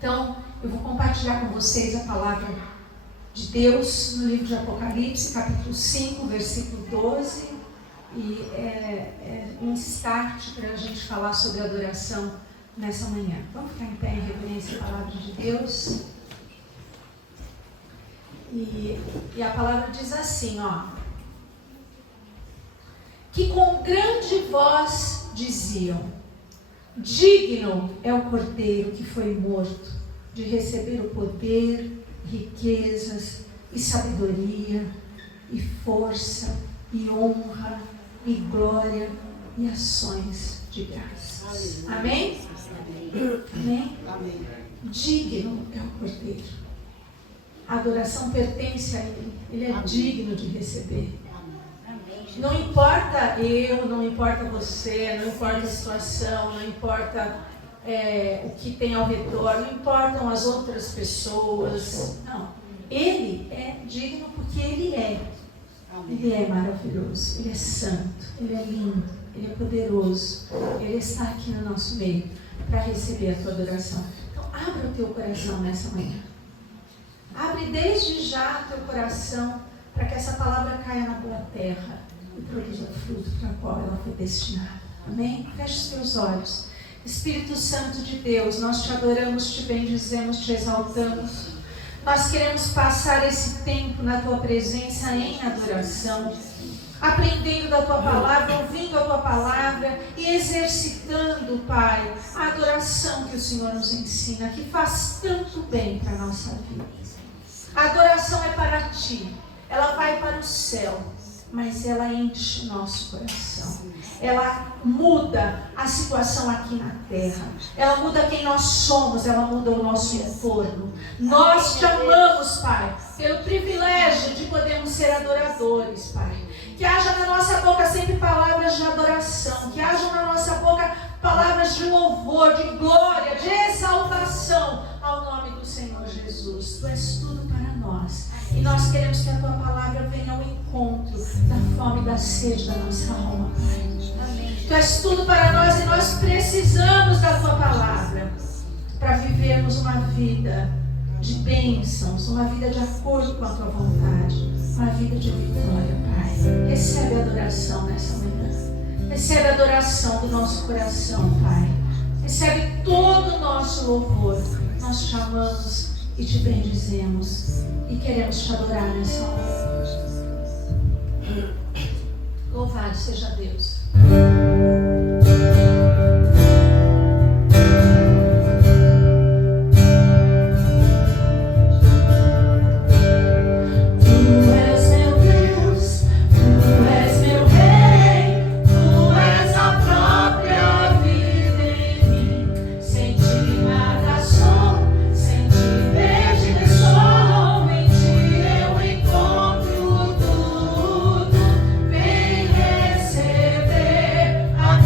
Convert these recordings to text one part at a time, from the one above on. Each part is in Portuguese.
Então, eu vou compartilhar com vocês a palavra de Deus no livro de Apocalipse, capítulo 5, versículo 12. E é um start para a gente falar sobre adoração nessa manhã. Vamos ficar em pé em reverência à palavra de Deus. E a palavra diz assim, ó. Que com grande voz diziam: digno é o Cordeiro que foi morto de receber o poder, riquezas e sabedoria e força e honra e glória e ações de graças. Amém? Amém? Amém. Digno é o Cordeiro. A adoração pertence a Ele. Ele é digno de receber. Não importa eu, não importa você, não importa a situação, não importa o que tem ao redor, não importam as outras pessoas. Não. Ele é digno porque Ele é. Ele é maravilhoso, Ele é santo, Ele é lindo, Ele é poderoso. Ele está aqui no nosso meio para receber a tua adoração. Então, abre o teu coração nessa manhã. Abre desde já teu coração para que essa palavra caia na boa terra e produza o fruto para o qual ela foi destinada. Amém? Feche os teus olhos. Espírito Santo de Deus, nós te adoramos, te bendizemos, te exaltamos. Nós queremos passar esse tempo na tua presença em adoração, aprendendo da tua palavra, ouvindo a tua palavra e exercitando, Pai, a adoração que o Senhor nos ensina, que faz tanto bem para a nossa vida. A adoração é para ti, ela vai para o céu, mas ela enche o nosso coração. Ela muda a situação aqui na terra. Ela muda quem nós somos, ela muda o nosso entorno. Nós te amamos, Pai, pelo privilégio de podermos ser adoradores, Pai. Que haja na nossa boca sempre palavras de adoração, que haja na nossa boca palavras de louvor, de glória, de exaltação ao nome do Senhor Jesus. Tu és tudo para nós. E nós queremos que a tua palavra venha ao encontro da fome e da sede da nossa alma, Pai. Tu és tudo para nós e nós precisamos da tua palavra para vivermos uma vida de bênçãos, uma vida de acordo com a tua vontade, uma vida de vitória, Pai. Recebe a adoração nessa manhã. Recebe a adoração do nosso coração, Pai. Recebe todo o nosso louvor. Nós te amamos e te bendizemos e queremos te adorar nessa hora. Louvado seja Deus. A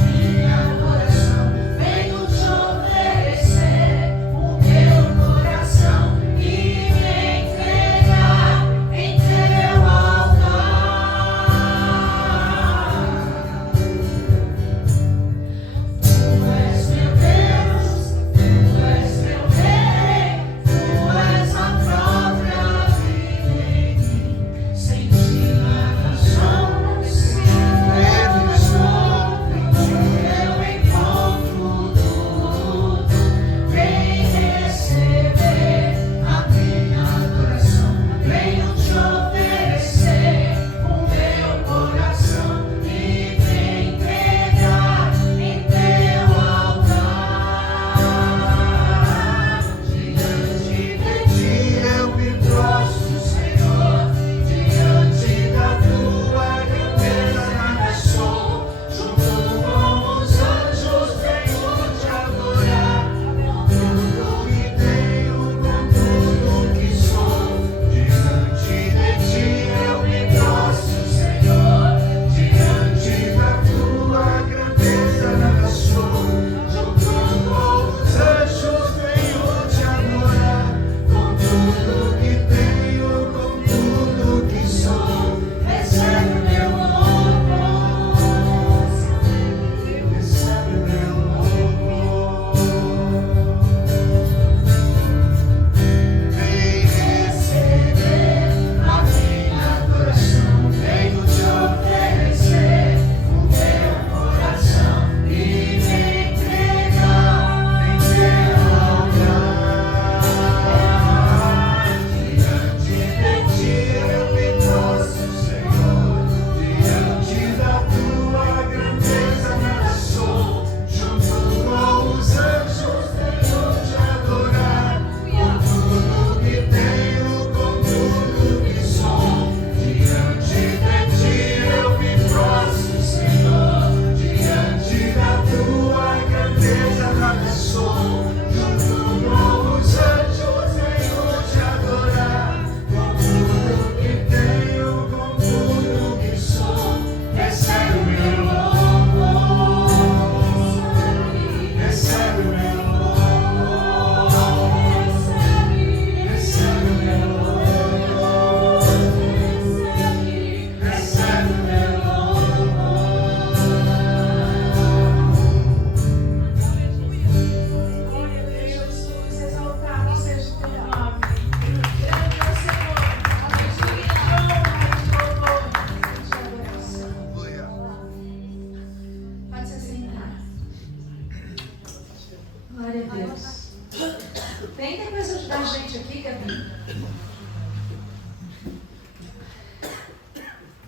Tem depois ajudar a gente aqui, Gabi.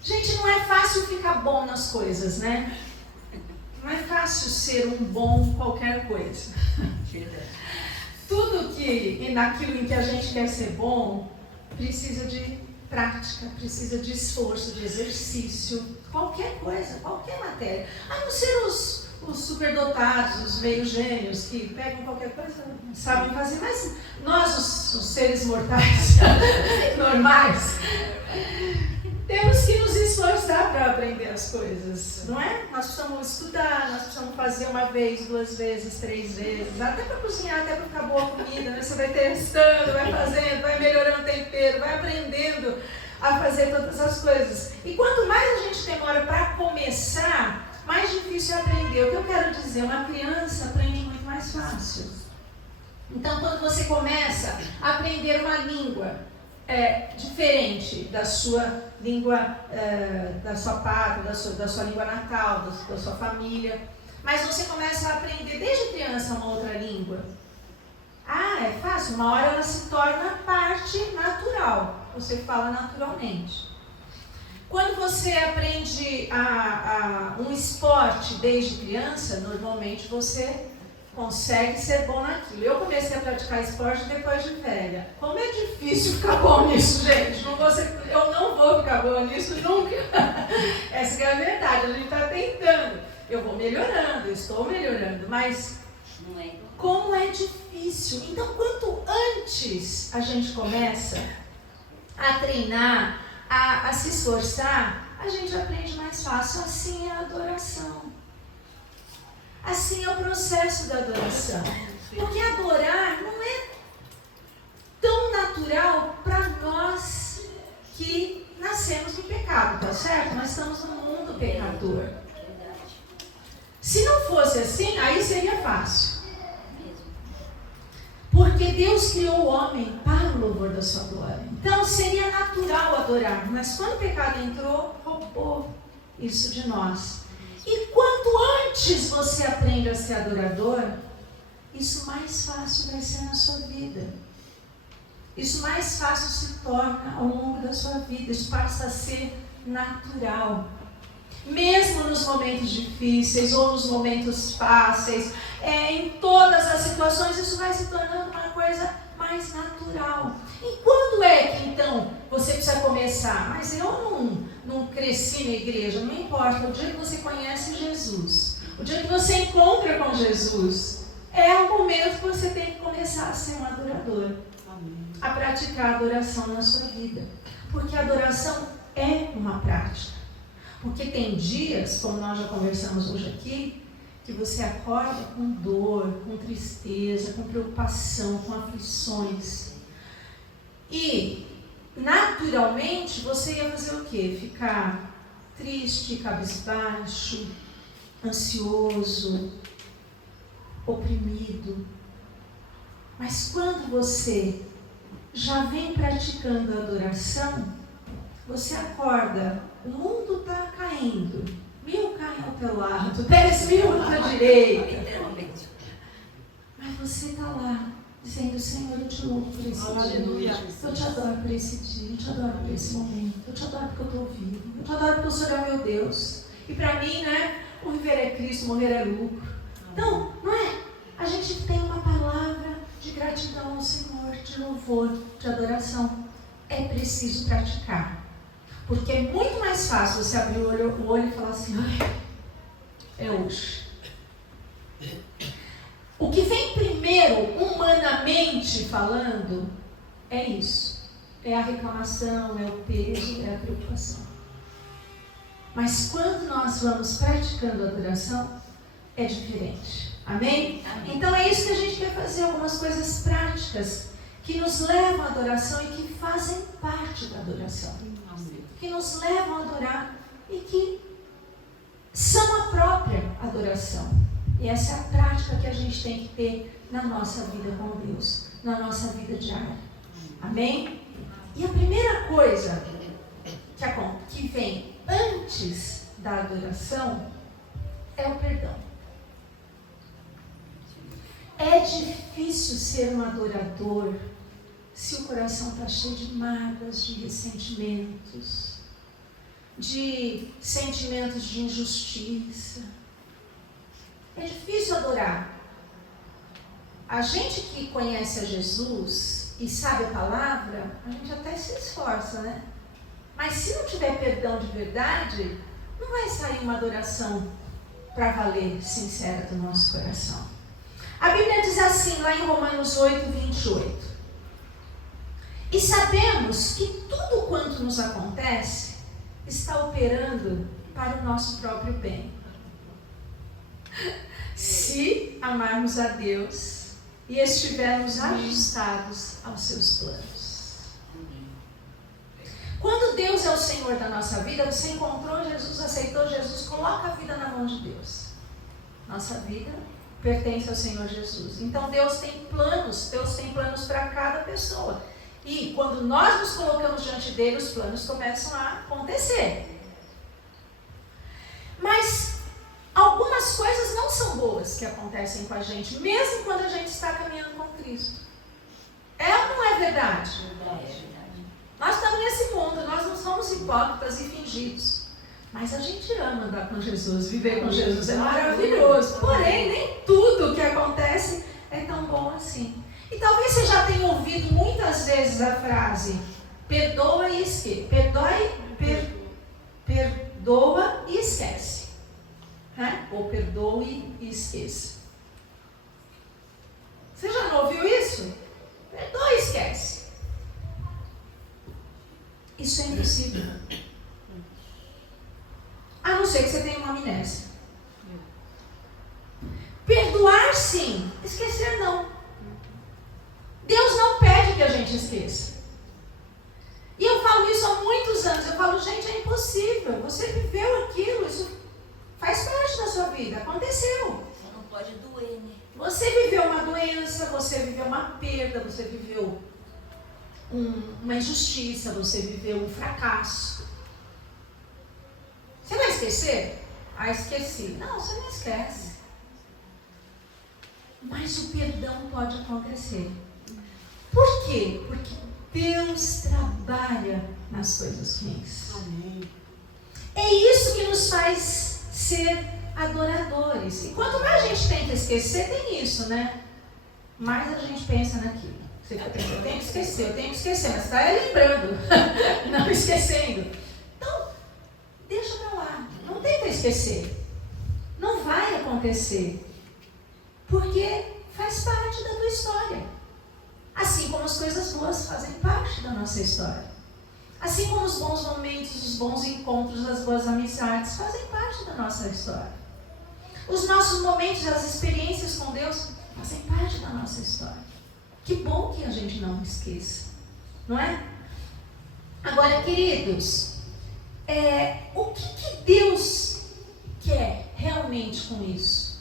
Gente, não é fácil ficar bom nas coisas, né? Não é fácil ser um bom qualquer coisa. Tudo que, naquilo em que a gente quer ser bom, precisa de prática, precisa de esforço, de exercício, qualquer coisa, qualquer matéria. A não ser os superdotados, os meio gênios, que pegam qualquer coisa, sabem fazer, mas nós, os seres mortais, normais, temos que nos esforçar para aprender as coisas, não é? Nós precisamos estudar, nós precisamos fazer uma vez, 2 vezes, 3 vezes, até para cozinhar, até para ficar boa a comida, né? Você vai testando, vai fazendo, vai melhorando o tempero, vai aprendendo a fazer todas as coisas. E quanto mais a gente demora para começar, mais difícil é aprender. O que eu quero dizer, uma criança aprende muito mais fácil. Então, quando você começa a aprender uma língua diferente da sua língua, da sua pátria, da sua língua natal, da sua família, mas você começa a aprender desde criança uma outra língua. É fácil, uma hora ela se torna parte natural, você fala naturalmente. Quando você aprende um esporte desde criança, normalmente você consegue ser bom naquilo. Eu comecei a praticar esporte depois de velha. Como é difícil ficar bom nisso, gente. Eu não vou ficar bom nisso nunca. Essa é a verdade, a gente está tentando. Eu vou melhorando, eu estou melhorando, mas como é difícil. Então, quanto antes a gente começa a treinar, a se esforçar, a gente aprende mais fácil. Assim é a adoração. Assim é o processo da adoração. Porque adorar não é tão natural para nós que nascemos no pecado, tá certo? Nós estamos num mundo pecador. Se não fosse assim, aí seria fácil. Porque Deus criou o homem para o louvor da sua glória. Então seria natural adorar. Mas quando o pecado entrou, roubou isso de nós. E quanto antes você aprende a ser adorador, isso mais fácil vai ser na sua vida. Isso mais fácil se torna ao longo da sua vida. Isso passa a ser natural. Mesmo nos momentos difíceis ou nos momentos fáceis, em todas as situações, isso vai se tornando uma coisa mais natural. E quando é que então você precisa começar? Mas eu não cresci na igreja, não importa. O dia que você conhece Jesus, o dia que você encontra com Jesus, é o momento que você tem que começar a ser um adorador. A praticar a adoração na sua vida. Porque a adoração é uma prática. Porque tem dias, como nós já conversamos hoje aqui, que você acorda com dor, com tristeza, com preocupação, com aflições. E, naturalmente, você ia fazer o quê? Ficar triste, cabisbaixo, ansioso, oprimido. Mas quando você já vem praticando a adoração, você acorda, o mundo está caindo, 1000 caem ao teu lado, 10.000 à tua direita. Mas você está lá, dizendo: Senhor, eu te louvo por esse dia, eu te adoro por esse dia, eu te adoro por esse momento, eu te adoro porque eu estou vivo, eu te adoro porque o Senhor é meu Deus. E para mim, né, o viver é Cristo, morrer é lucro. Então, não é? A gente tem uma palavra de gratidão ao Senhor, de louvor, de adoração. É preciso praticar. Porque é muito mais fácil você abrir o olho e falar assim: ai, é hoje. O que vem primeiro, humanamente falando, é isso. É a reclamação, é o peso, é a preocupação. Mas quando nós vamos praticando a adoração, é diferente. Amém? Então é isso que a gente quer fazer, algumas coisas práticas que nos levam à adoração e que fazem parte da adoração. Que nos levam a adorar e que são a própria adoração. E essa é a prática que a gente tem que ter na nossa vida com Deus, na nossa vida diária. Amém? E a primeira coisa que vem antes da adoração é o perdão. É difícil difícil ser um adorador se o coração está cheio de mágoas, de ressentimentos, de sentimentos de injustiça. É difícil adorar. A gente que conhece a Jesus e sabe a palavra, a gente até se esforça, né? Mas se não tiver perdão de verdade, não vai sair uma adoração para valer, sincera do nosso coração. A Bíblia diz assim, lá em Romanos 8, 28. E sabemos que tudo quanto nos acontece está operando para o nosso próprio bem. Se amarmos a Deus e estivermos ajustados aos seus planos. Quando Deus é o Senhor da nossa vida, você encontrou Jesus, aceitou Jesus, coloca a vida na mão de Deus. Nossa vida pertence ao Senhor Jesus. Então Deus tem planos para cada pessoa. E quando nós nos colocamos diante dele, os planos começam a acontecer. Mas algumas coisas não são boas que acontecem com a gente, mesmo quando a gente está caminhando com Cristo. É ou não é verdade? Nós estamos nesse mundo, nós não somos hipócritas e fingidos. Mas a gente ama andar com Jesus, viver com Jesus é maravilhoso. Porém, nem tudo que acontece é tão bom assim. E talvez você já tenha ouvido muitas vezes a frase perdoa e esquece. Perdoa e esquece. Ou perdoe e esqueça. Você já não ouviu isso? Perdoa e esquece. Isso é impossível. A não ser que você tenha uma amnésia. Perdoar sim, esquecer não. Deus não pede que a gente esqueça. E eu falo isso há muitos anos. Eu falo, gente, é impossível. Você viveu aquilo, isso faz parte da sua vida, aconteceu. Não pode doer, né? Você viveu uma doença, você viveu uma perda, você viveu uma injustiça, você viveu um fracasso. Você vai esquecer? Ah, esqueci. Não, você não esquece. Mas o perdão pode acontecer. Por quê? Porque Deus trabalha nas coisas ruins. Amém. É isso que nos faz ser adoradores. E quanto mais a gente tenta esquecer, tem isso, né? Mais a gente pensa naquilo. Você fica pensando, eu tenho que esquecer, mas está lembrando, não esquecendo. Então, deixa pra lá. Não tenta esquecer. Não vai acontecer. Porque faz parte da tua história. Assim como as coisas boas fazem parte da nossa história. Assim como os bons momentos, os bons encontros, as boas amizades fazem parte da nossa história. Os nossos momentos, as experiências com Deus fazem parte da nossa história. Que bom que a gente não esqueça, não é? Agora, queridos, o que Deus quer realmente com isso?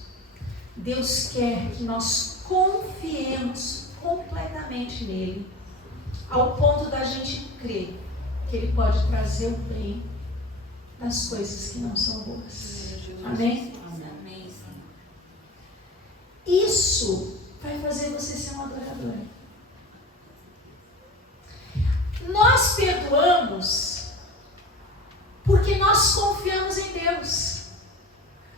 Deus quer que nós confiemos completamente nele, ao ponto da gente crer que ele pode trazer o bem das coisas que não são boas. Amém? Amém. Isso vai fazer você ser um adorador. Nós perdoamos porque nós confiamos em Deus.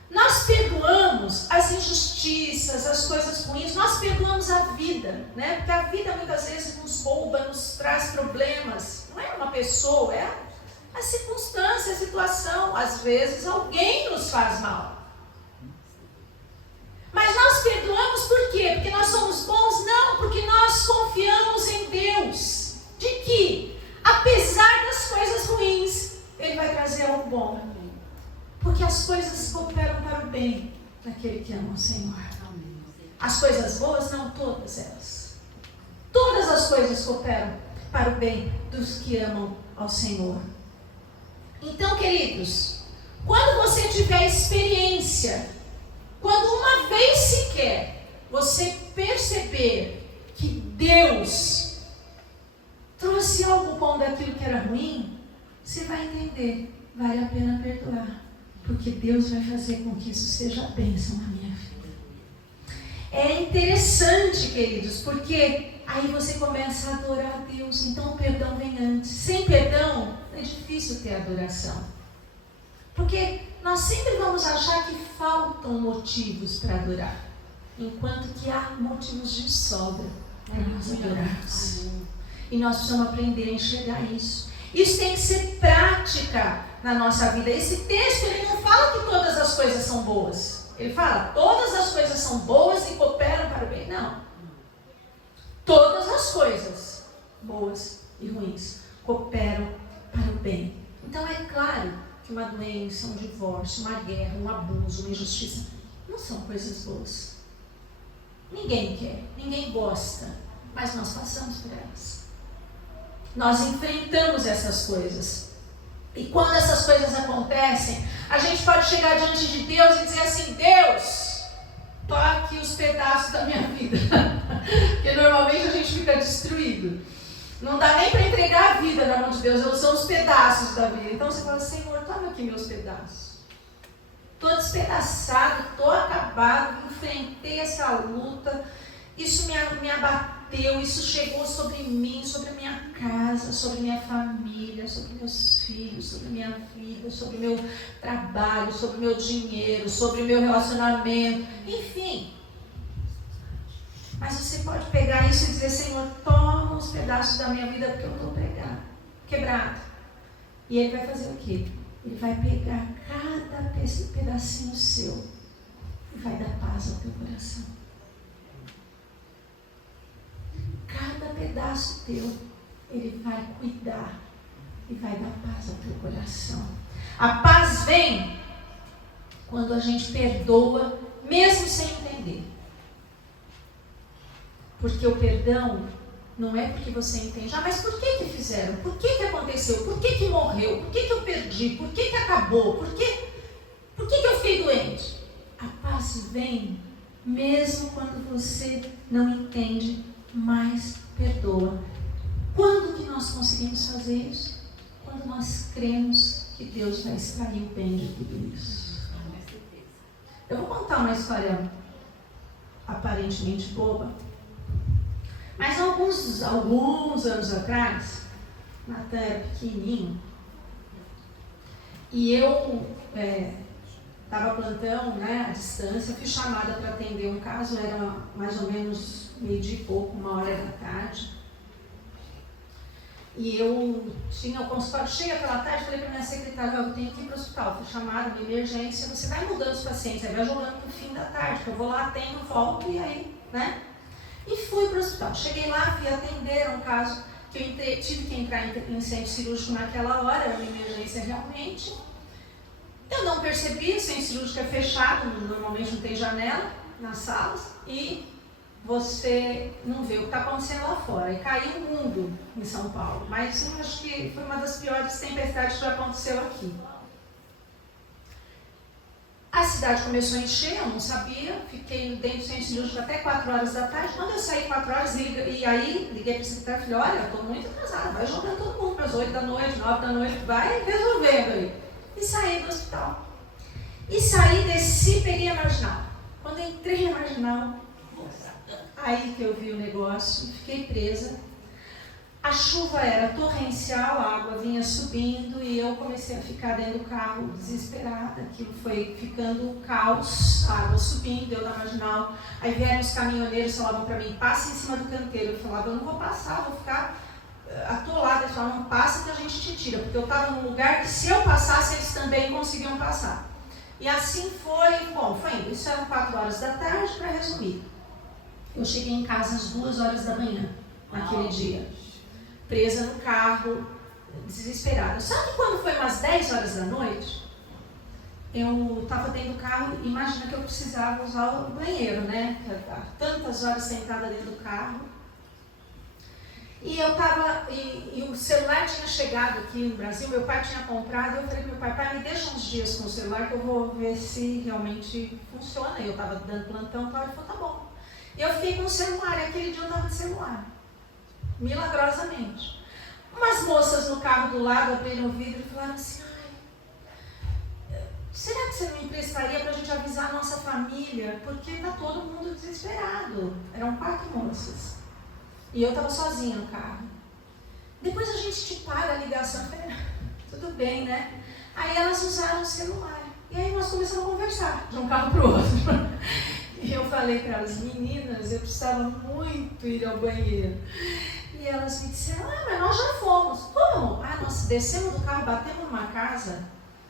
Nós perdoamos as injustiças, as coisas ruins, nós perdoamos a vida, né? Porque a vida muitas vezes nos rouba, nos traz problemas. Não é uma pessoa, é a circunstância, a situação. Às vezes alguém nos faz mal. Mas nós perdoamos por quê? Porque nós somos bons? Não, porque nós confiamos em Deus. De que, apesar das coisas ruins, Ele vai trazer algo bom. Porque as coisas cooperam para o bem daquele que ama o Senhor. As coisas boas, não todas elas. Todas as coisas cooperam para o bem dos que amam ao Senhor. Então, queridos, quando você tiver experiência, quando uma vez sequer você perceber que Deus trouxe algo bom daquilo que era ruim, você vai entender, vale a pena perdoar. Porque Deus vai fazer com que isso seja bênção na minha vida. É interessante, queridos, porque aí você começa a adorar a Deus. Então o perdão vem antes. Sem perdão é difícil ter adoração. Porque nós sempre vamos achar que faltam motivos para adorar, enquanto que há motivos de sobra para nós adorarmos. E nós precisamos aprender a enxergar isso. Isso tem que ser prática na nossa vida. Esse texto ele não fala que todas as coisas são boas. Ele fala, todas as coisas são boas e cooperam para o bem. Não. Todas as coisas, boas e ruins, cooperam para o bem. Então é claro que uma doença, um divórcio, uma guerra, um abuso, uma injustiça, não são coisas boas. Ninguém quer, ninguém gosta, mas nós passamos por elas. Nós enfrentamos essas coisas. E quando essas coisas acontecem, a gente pode chegar diante de Deus e dizer assim, Deus, toque os pedaços da minha vida. Porque normalmente a gente fica destruído. Não dá nem para entregar a vida na mão de Deus, são os pedaços da vida. Então você fala, Senhor, toma aqui meus pedaços. Estou despedaçado, estou acabado, enfrentei essa luta, isso me abateu, isso chegou sobre mim, sobre a minha casa, sobre minha família, sobre meus filhos, sobre minha vida, sobre meu trabalho, sobre meu dinheiro, sobre meu relacionamento, enfim. Mas você pode pegar isso e dizer, Senhor, toma os pedaços da minha vida porque eu estou quebrado. E Ele vai fazer o quê? Ele vai pegar cada pedacinho seu e vai dar paz ao teu coração. Cada pedaço teu, Ele vai cuidar e vai dar paz ao teu coração. A paz vem quando a gente perdoa, mesmo sem entender. Porque o perdão não é porque você entende. Ah, mas por que fizeram? Por que aconteceu? Por que morreu? Por que eu perdi? Por que acabou? Por que eu fiquei doente? A paz vem mesmo quando você não entende, mas perdoa. Quando que nós conseguimos fazer isso? Quando nós cremos que Deus vai extrair o bem de tudo isso. Eu vou contar uma história aparentemente boba. Mas alguns anos atrás, Natan era pequenininho, e eu estava plantão, né, à distância, fui chamada para atender um caso, era mais ou menos 12:00 e pouco, 1h da tarde. E eu tinha o consultório cheio aquela tarde, falei para minha secretária, eu tenho que ir para o hospital, fui chamada, uma emergência, você vai mudando os pacientes, aí vai jogando para o fim da tarde, que eu vou lá, atendo, volto e aí, né? E fui para o hospital. Cheguei lá, fui atender um caso que eu tive que entrar em centro cirúrgico naquela hora, era uma emergência realmente. Eu não percebi, o centro cirúrgico é fechado, normalmente não tem janela nas salas, e você não vê o que está acontecendo lá fora. E caiu o mundo em São Paulo, mas eu acho que foi uma das piores tempestades que já aconteceu aqui. A cidade começou a encher, eu não sabia, fiquei dentro do centro cirúrgico até 4h da tarde. Quando eu saí 4h, e aí liguei para o secretário e falei, olha, eu estou muito atrasada, vai jogando todo mundo para as 8 da noite, 9 da noite, vai resolvendo aí. E saí do hospital. E saí, desci, peguei a marginal. Quando eu entrei na marginal, aí que eu vi o negócio, fiquei presa. A chuva era torrencial, a água vinha subindo e eu comecei a ficar dentro do carro desesperada. Aquilo foi ficando um caos, a água subindo, eu na marginal. Aí vieram os caminhoneiros e falavam para mim, passa em cima do canteiro. Eu falava, eu não vou passar, vou ficar atolada. Eles falavam, não passa que a gente te tira. Porque eu estava num lugar que se eu passasse, eles também conseguiam passar. E assim foi indo. Isso eram 4h da tarde, para resumir. Eu cheguei em casa às 2h da manhã, naquele dia. Presa no carro, desesperada. Sabe quando foi umas 10h da noite? Eu estava dentro do carro, imagina que eu precisava usar o banheiro, né? Tantas horas sentada dentro do carro. E eu estava, e o celular tinha chegado aqui no Brasil, meu pai tinha comprado, eu falei para meu pai, pai, me deixa uns dias com o celular que eu vou ver se realmente funciona. E eu estava dando plantão, ele falou, tá bom. E eu fiquei com o celular, e aquele dia eu estava de celular. Milagrosamente. Umas moças no carro do lado abriram o vidro e falaram assim, será que você não me emprestaria para a gente avisar a nossa família? Porque está todo mundo desesperado. Eram 4 moças. E eu estava sozinha no carro. Depois a gente para a ligação. Eu falei, tudo bem, né? Aí elas usaram o celular. E aí nós começamos a conversar de um carro para o outro. E eu falei para elas, meninas, eu precisava muito ir ao banheiro. E elas me disseram, mas nós já fomos. Como? Nós descemos do carro, batemos numa casa,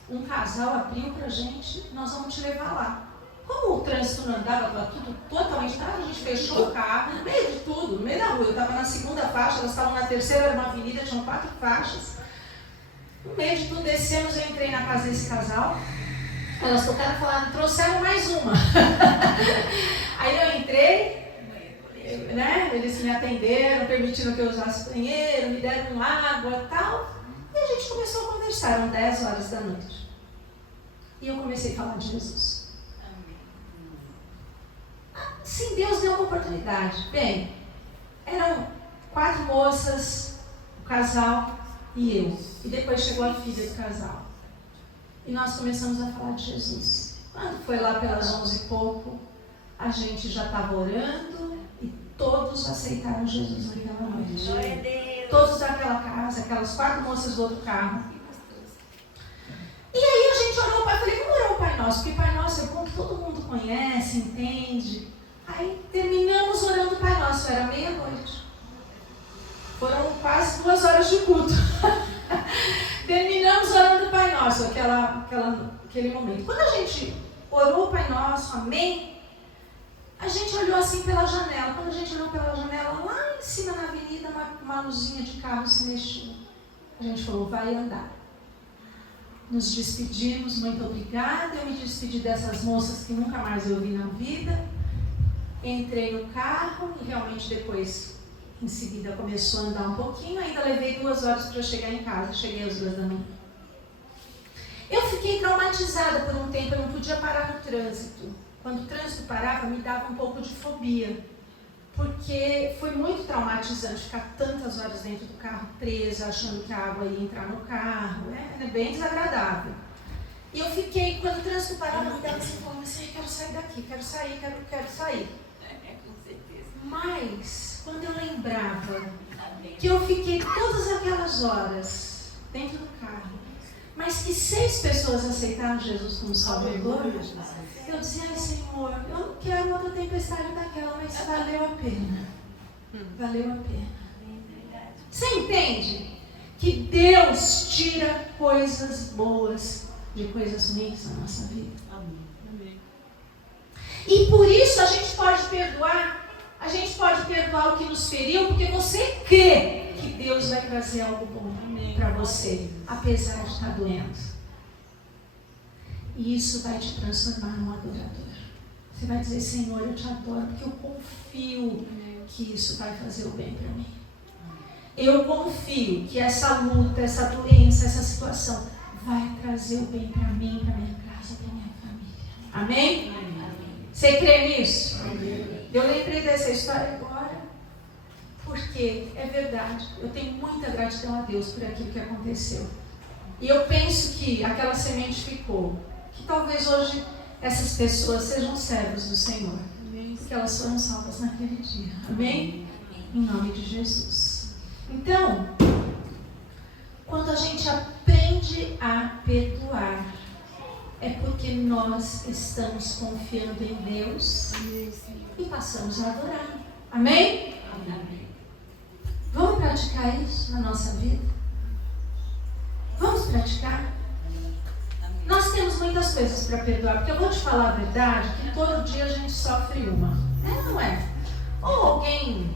um casal abriu pra gente, nós vamos te levar lá. Como o trânsito não andava, estava tudo totalmente parado, a gente fechou o carro, no meio de tudo, no meio da rua. Eu estava na 2ª faixa, elas estavam na 3ª, era uma avenida, tinham 4 faixas. No meio de tudo, descemos, eu entrei na casa desse casal. Elas tocaram e falaram, trouxeram mais uma. Aí eu entrei, né? Eles me atenderam, permitiram que eu usasse o banheiro, me deram água e tal. E a gente começou a conversar, eram 10 horas da noite. E eu comecei a falar de Jesus. Sim, Deus deu uma oportunidade. Bem, eram 4 moças, o casal e eu. E depois chegou a filha do casal. E nós começamos a falar de Jesus. Quando foi lá pelas 11 e pouco, a gente já estava orando e todos aceitaram Jesus naquela noite. Glória a Deus. Todos daquela casa, aquelas 4 moças do outro carro. E aí a gente orou o Pai, falei, vamos orar o Pai Nosso, porque Pai Nosso é bom que todo mundo conhece, entende. Aí terminamos orando o Pai Nosso, era meia-noite. Foram quase 2 horas de culto. Terminamos orando o Pai Nosso, aquele momento. Quando a gente orou o Pai Nosso, amém, a gente olhou assim pela janela. Quando a gente olhou pela janela, lá em cima na avenida, uma luzinha de carro se mexeu. A gente falou, vai andar. Nos despedimos, muito obrigada. Eu me despedi dessas moças que nunca mais eu vi na vida. Entrei no carro e realmente depois, em seguida, começou a andar um pouquinho. Ainda levei 2 horas para chegar em casa. Cheguei às 2 da manhã. Eu fiquei traumatizada por um tempo. Eu não podia parar no trânsito. Quando o trânsito parava, me dava um pouco de fobia. Porque foi muito traumatizante ficar tantas horas dentro do carro, presa, achando que a água ia entrar no carro. É bem desagradável. E eu fiquei, quando o trânsito parava, me dava assim, falando assim, quero sair daqui, quero sair. Com certeza. Mas, quando eu lembrava que eu fiquei todas aquelas horas dentro do carro, mas que 6 pessoas aceitaram Jesus como Salvador, eu dizia, ai Senhor, eu não quero outra tempestade daquela, mas valeu a pena. Valeu a pena. Você entende? Que Deus tira coisas boas de coisas ruins na nossa vida. Amém. E por isso a gente pode perdoar o que nos feriu, porque você crê que Deus vai trazer algo bom para você, apesar de estar doendo. E isso vai te transformar num adorador. Você vai dizer, Senhor, eu te adoro, porque eu confio que isso vai fazer o bem para mim. Eu confio que essa luta, essa doença, essa situação vai trazer o bem para mim, para minha casa, para minha família. Amém? Você crê nisso? Amém. Eu lembrei dessa história agora, porque é verdade. Eu tenho muita gratidão a Deus por aquilo que aconteceu. E eu penso que aquela semente ficou. Que talvez hoje essas pessoas sejam servos do Senhor. Porque elas foram salvas naquele dia. Amém? Em nome de Jesus. Então, quando a gente aprende a perdoar, é porque nós estamos confiando em Deus e passamos a adorar. Amém? Amém. Vamos praticar isso na nossa vida? Vamos praticar? Nós temos muitas coisas para perdoar, porque eu vou te falar a verdade, que todo dia a gente sofre uma. Não é? Ou alguém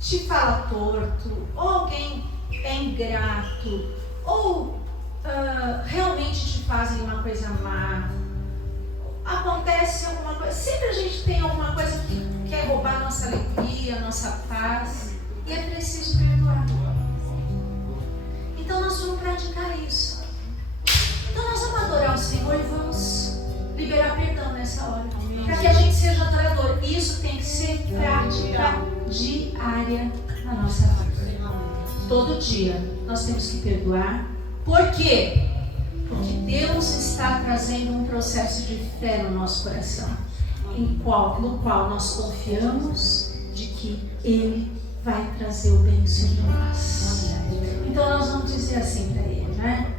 te fala torto, ou alguém é ingrato, ou realmente te fazem uma coisa má. Acontece alguma coisa, sempre a gente tem alguma coisa que quer roubar a nossa alegria, a nossa paz, e é preciso perdoar. Então nós vamos praticar isso. Então nós vamos adorar o Senhor e vamos liberar perdão nessa hora. Para que a gente seja adorador. E isso tem que ser prática diária na nossa vida. Todo dia nós temos que perdoar. Por quê? Porque Deus está trazendo um processo de fé no nosso coração, no qual nós confiamos de que Ele vai trazer o bem sobre nós. Então nós vamos dizer assim para Ele, né?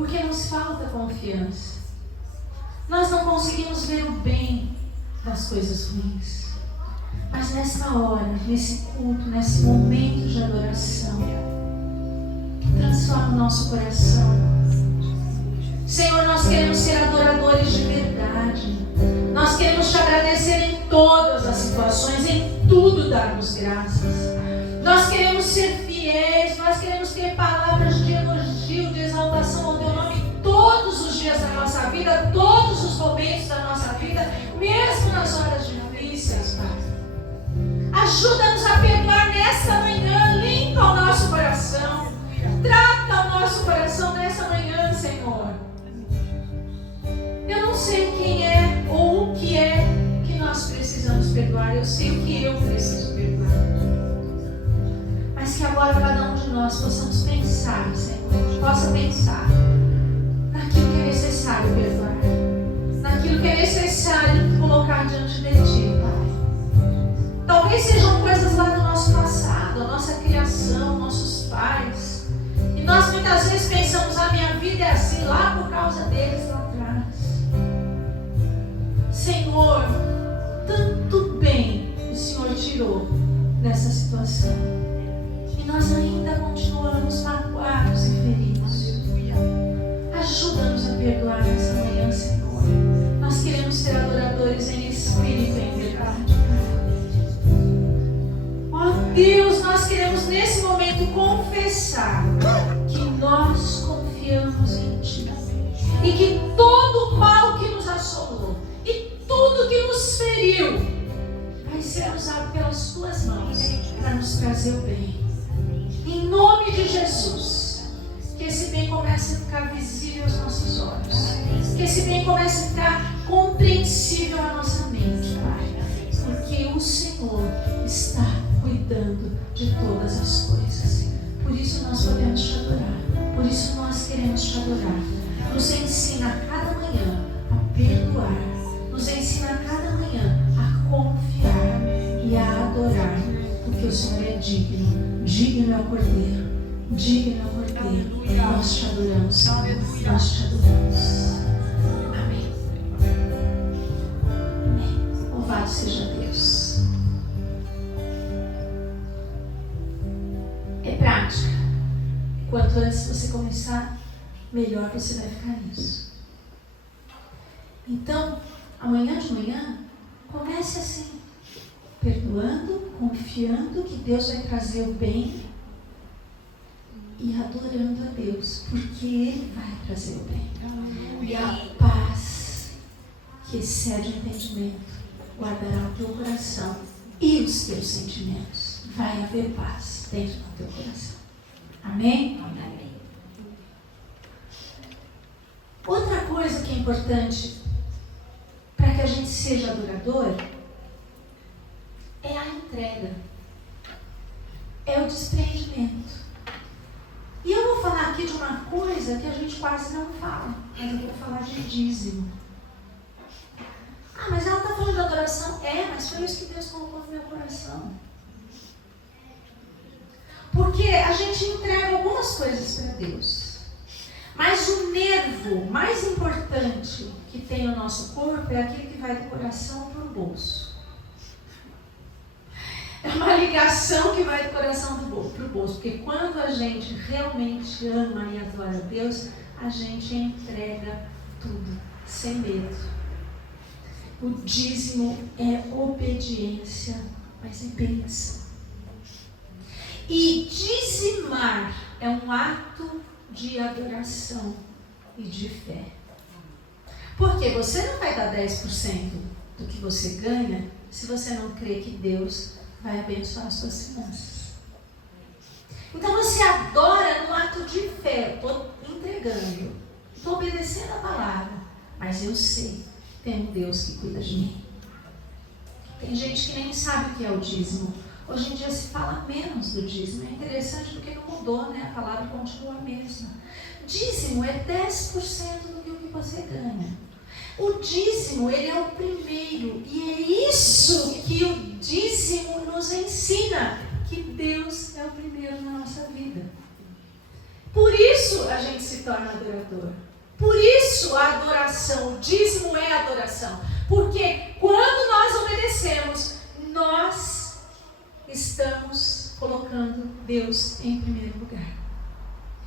porque nos falta confiança. Nós não conseguimos ver o bem das coisas ruins. Mas nessa hora, nesse culto, nesse momento de adoração, transforma o nosso coração. Senhor, nós queremos ser adoradores de verdade. Nós queremos te agradecer em todas as situações, em tudo darmos graças. Nós queremos ser fiéis, nós queremos ter palavras de elogio, de exaltação ao teu nome todos os dias da nossa vida, todos os momentos da nossa vida, mesmo nas horas difíceis, Pai. Ajuda-nos a perdoar nessa manhã, limpa o nosso coração, trata o nosso coração nessa manhã, Senhor. Eu não sei quem é ou o que é que nós precisamos perdoar, eu sei o que eu preciso perdoar. Mas que agora cada um de nós possamos pensar, Senhor, possa pensar naquilo que é necessário perdoar, naquilo que é necessário colocar diante de Ti, Pai. Talvez sejam coisas lá do nosso passado, a nossa criação, nossos pais. E nós muitas vezes pensamos, a minha vida é assim lá por causa deles lá atrás. Senhor, tanto bem o Senhor tirou dessa situação. E nós ainda continuamos magoados e feridos. Ajuda-nos a perdoar nessa manhã, Senhor. Nós queremos ser adoradores em espírito e em verdade. Ó Deus, nós queremos nesse momento confessar que nós confiamos em Ti. E que todo o mal que nos assolou e tudo que nos feriu vai ser usado pelas Tuas mãos para nos trazer o bem. Em nome de Jesus, que esse bem comece a ficar visível aos nossos olhos. Que esse bem comece a ficar compreensível à nossa mente, Pai. Porque o Senhor está cuidando de todas as coisas. Por isso nós podemos te adorar. Por isso nós queremos te adorar. Nos ensina a cada manhã a perdoar. Nos ensina a cada manhã a confiar e a adorar. Porque o Senhor é digno. Digno é o Cordeiro. Digno é o Cordeiro. Nós te adoramos, Senhor. Nós te adoramos. Amém. Amém. Louvado seja Deus. É prática. Quanto antes você começar, melhor você vai ficar nisso. Então, amanhã de manhã, comece assim, perdoando, confiando que Deus vai trazer o bem e adorando a Deus, porque Ele vai trazer o bem. E a paz que excede o entendimento guardará o teu coração e os teus sentimentos. Vai haver paz dentro do teu coração. Amém? Amém. Outra coisa que é importante para que a gente seja adorador é a entrega, é o desprendimento. E eu vou falar aqui de uma coisa que a gente quase não fala, mas eu vou falar de dízimo. Ah, mas ela está falando de adoração? É, mas foi isso que Deus colocou no meu coração. Porque a gente entrega algumas coisas para Deus, mas o nervo mais importante que tem no nosso corpo é aquele que vai do coração para o bolso. É uma ligação que vai do coração para o bolso, porque quando a gente realmente ama e adora a Deus, a gente entrega tudo, sem medo. O dízimo é obediência, mas é bênção. E dizimar é um ato de adoração e de fé. Porque você não vai dar 10% do que você ganha se você não crê que Deus vai abençoar as suas finanças. Então você adora no ato de fé. Estou entregando, estou obedecendo a palavra, mas eu sei, tem um Deus que cuida de mim. Tem gente que nem sabe o que é o dízimo. Hoje em dia se fala menos do dízimo. É interessante porque não mudou, né? A palavra continua a mesma. Dízimo é 10% do que você ganha. O dízimo, ele é o primeiro. E é isso que o dízimo nos ensina. Que Deus é o primeiro na nossa vida. Por isso a gente se torna torna adorador. Por isso a adoração, o dízimo é adoração. Porque quando nós obedecemos, nós estamos colocando Deus em primeiro lugar.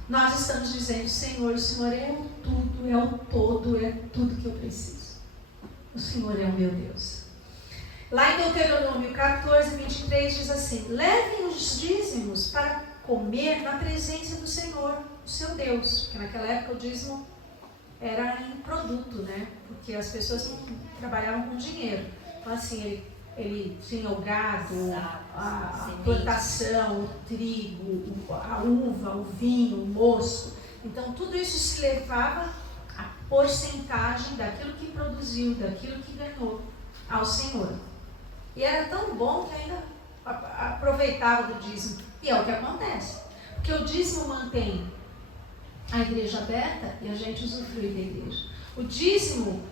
Nós estamos dizendo: Senhor, o Senhor é o tudo, é o todo, é tudo que eu preciso. O Senhor é o meu Deus. Lá em Deuteronômio 14, 23 diz assim: levem os dízimos para comer na presença do Senhor, o seu Deus. Porque naquela época o dízimo era em produto, né? Porque as pessoas não trabalhavam com dinheiro. Então assim, ele tinha o gado, a plantação, o trigo, a uva, o vinho, o mosto. Então tudo isso se levava a porcentagem daquilo que produziu, daquilo que ganhou ao Senhor. E era tão bom que ainda aproveitava do dízimo. E é o que acontece. Porque o dízimo mantém a igreja aberta e a gente usufrui da igreja. O dízimo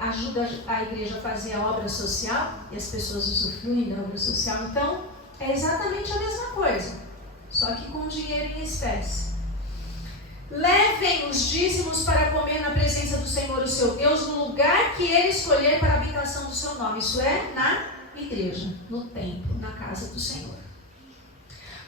ajuda a igreja a fazer a obra social e as pessoas usufruem da obra social. Então, é exatamente a mesma coisa, só que com dinheiro em espécie. Levem os dízimos para comer na presença do Senhor, o seu Deus, no lugar que Ele escolher para a habitação do seu nome. Isso é, na igreja, no templo, na casa do Senhor.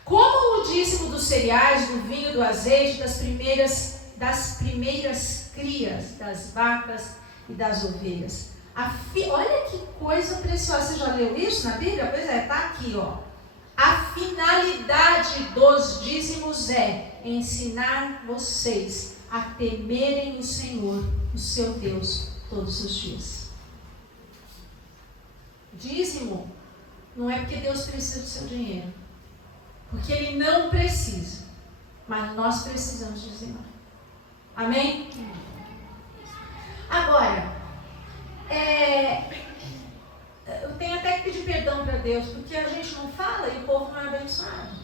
Como o dízimo dos cereais, do vinho, do azeite, das primeiras crias, das vacas e das ovelhas. Olha que coisa preciosa. Você já leu isso na Bíblia? Pois é, está aqui, ó. A finalidade dos dízimos é ensinar vocês a temerem o Senhor, o seu Deus, todos os dias. Dízimo não é porque Deus precisa do seu dinheiro, porque Ele não precisa, mas nós precisamos dizimar. Amém? Agora, eu tenho até que pedir perdão para Deus, porque a gente não fala e o povo não é abençoado.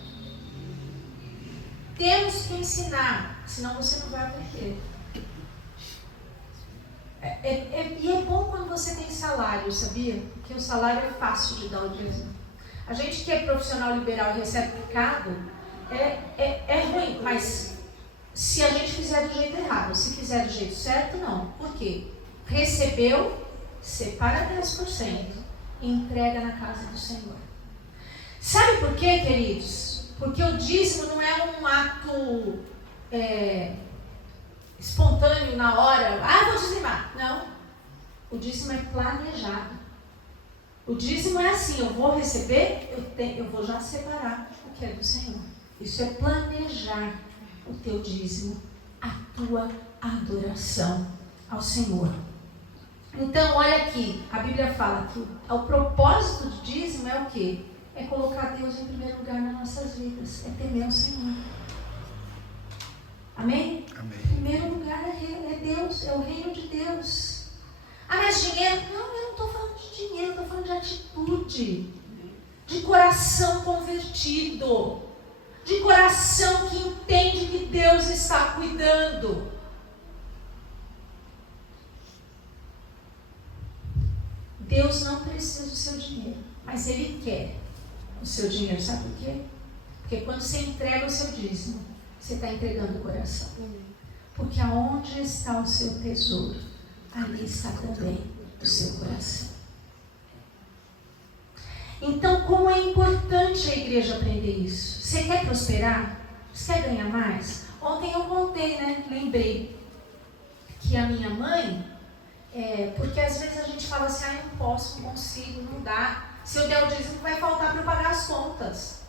Temos que ensinar, senão você não vai aprender. E é bom quando você tem salário, sabia? Porque o salário é fácil de dar ao dízimo. A gente que é profissional liberal e recebe picado, é ruim, mas se a gente fizer do jeito errado, se fizer do jeito certo, não. Por quê? Recebeu, separa 10% e entrega na casa do Senhor. Sabe por quê, queridos? Porque o dízimo não é um ato espontâneo na hora. Vou dizimar. Não. O dízimo é planejado. O dízimo é assim: eu vou receber, eu vou já separar o que é do Senhor. Isso é planejar o teu dízimo, a tua adoração ao Senhor. Então, olha aqui, a Bíblia fala que o propósito do dízimo é o quê? É colocar Deus em primeiro lugar nas nossas vidas, é temer o Senhor. Amém? Amém. Em primeiro lugar é Deus, é o reino de Deus. Mas dinheiro? Não, eu não estou falando de dinheiro, eu estou falando de atitude, de coração convertido, de coração que entende que Deus está cuidando. Deus não precisa do seu dinheiro, mas Ele quer o seu dinheiro. Sabe por quê? Porque quando você entrega o seu dízimo, você está entregando o coração. Porque aonde está o seu tesouro, ali está também o seu coração. Então, como é importante a igreja aprender isso? Você quer prosperar? Você quer ganhar mais? Ontem eu contei, né? Lembrei que a minha mãe, porque às vezes a gente fala assim: eu não posso, não consigo, não dá. Se eu der o dízimo, vai faltar para eu pagar as contas.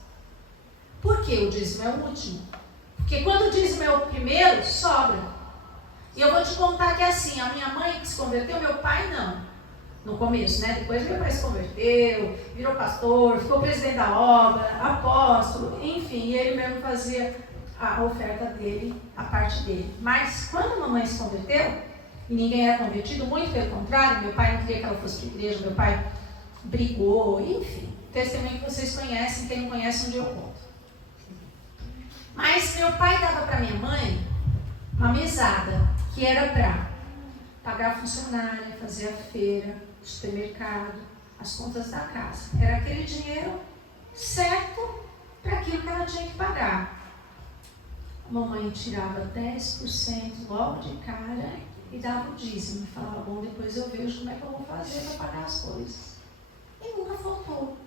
Por que o dízimo é o último? Porque quando o dízimo é o primeiro, sobra. E eu vou te contar que assim, a minha mãe que se converteu, meu pai não. No começo, né? Depois meu pai se converteu, virou pastor, ficou presidente da obra, apóstolo, enfim, e ele mesmo fazia a oferta dele, a parte dele. Mas quando a mamãe se converteu, e ninguém era convertido, muito pelo contrário, meu pai não queria que ela fosse para a igreja, meu pai brigou, enfim. Testemunho que vocês conhecem, quem não conhece, um dia eu conto. Mas meu pai dava para minha mãe uma mesada, que era para pagar a funcionária, fazer a feira, o supermercado, as contas da casa. Era aquele dinheiro certo para aquilo que ela tinha que pagar. A mamãe tirava 10% logo de cara e dava o dízimo. E falava, bom, depois eu vejo como é que eu vou fazer para pagar as coisas. E nunca faltou.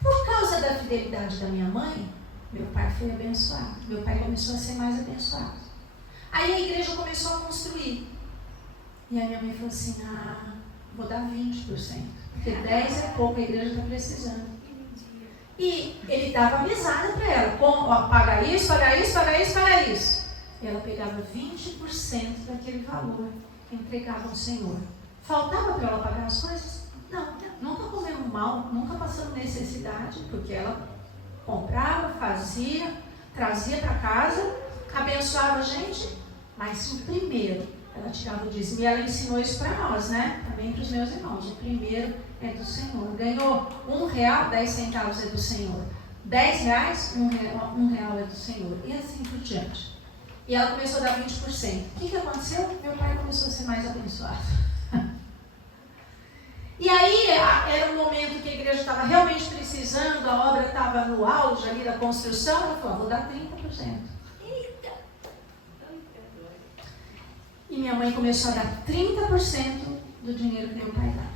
Por causa da fidelidade da minha mãe, meu pai foi abençoado. Meu pai começou a ser mais abençoado. Aí a igreja começou a construir. E aí minha mãe falou assim, vou dar 20%. Porque 10% é pouco, a igreja está precisando. E ele dava mesada para ela. Paga isso, paga isso, paga isso, paga isso. E ela pegava 20% daquele valor e entregava ao Senhor. Faltava para ela pagar as coisas? Não. Nunca comemos mal, nunca passamos necessidade, porque ela comprava, fazia, trazia para casa, abençoava a gente. Mas o primeiro, ela tirava o dízimo. E ela ensinou isso para nós, né? Também para os meus irmãos. O primeiro é do Senhor. Ganhou R$1, 10 centavos é do Senhor. R$10, R$1 é do Senhor. E assim por diante. E ela começou a dar 20%. O que aconteceu? Meu pai começou a ser mais abençoado. E aí era um momento que a igreja estava realmente precisando, a obra estava no auge ali da construção. Ela falou, vou dar 30%. E minha mãe começou a dar 30% do dinheiro que meu pai dava.